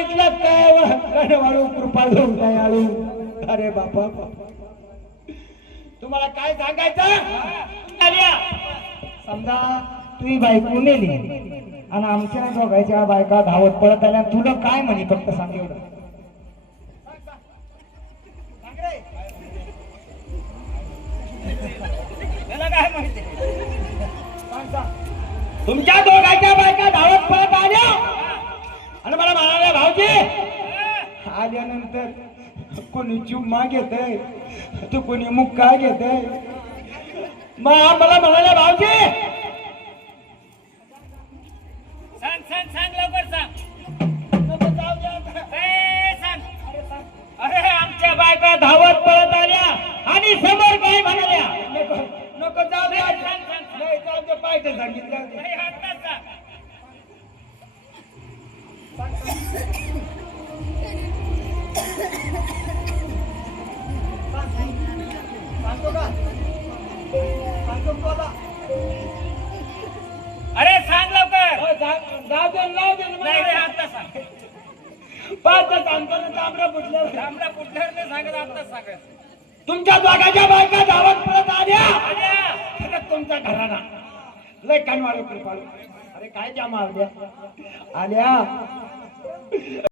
इथला काय कणवाळू कृपाळू दयाळू. अरे बापा तुम्हाला काय सांगायचं. समजा तुझी बायको नेली आणि आमच्या दोघांच्या बायका धावत पडत आल्या, तुला काय म्हणे फक्त सांग एवढं. काय माहिती तुमच्या दोघांच्या बायका धावत पडत आल्या आणि मला म्हणाले भाऊजी. आल्यानंतर कोणी चुम्मा घेतय तू कोणी मुक्का घेतय. मग मला म्हणाले भाऊजी सांग सांग सांग लवकर सांग. सांग. अरे आमच्या बायका धावत पळत आल्या आणि समोर काय म्हणाल्या. नको जाऊ द्या. नाही जाऊ दे पाहिजे सांगितलं. नाही आत्ताच सांग. सांगतो का सांगतो बोला. अरे सांग लवकर. जाऊ दे लावू दे. नाही रे आत्ता सांग. पाच सांगतो ना. तांबडा फुटल्यावर तांबडा कुठल्यावर नाही सांगत आत्ताच सांगायचं. तुमच्या दोघांच्या बायका धावत पळत आल्या. आल्या. तुमचा घराणा लय कानवाळू कृपाळू. अरे काय त्या मारल्या आल्या.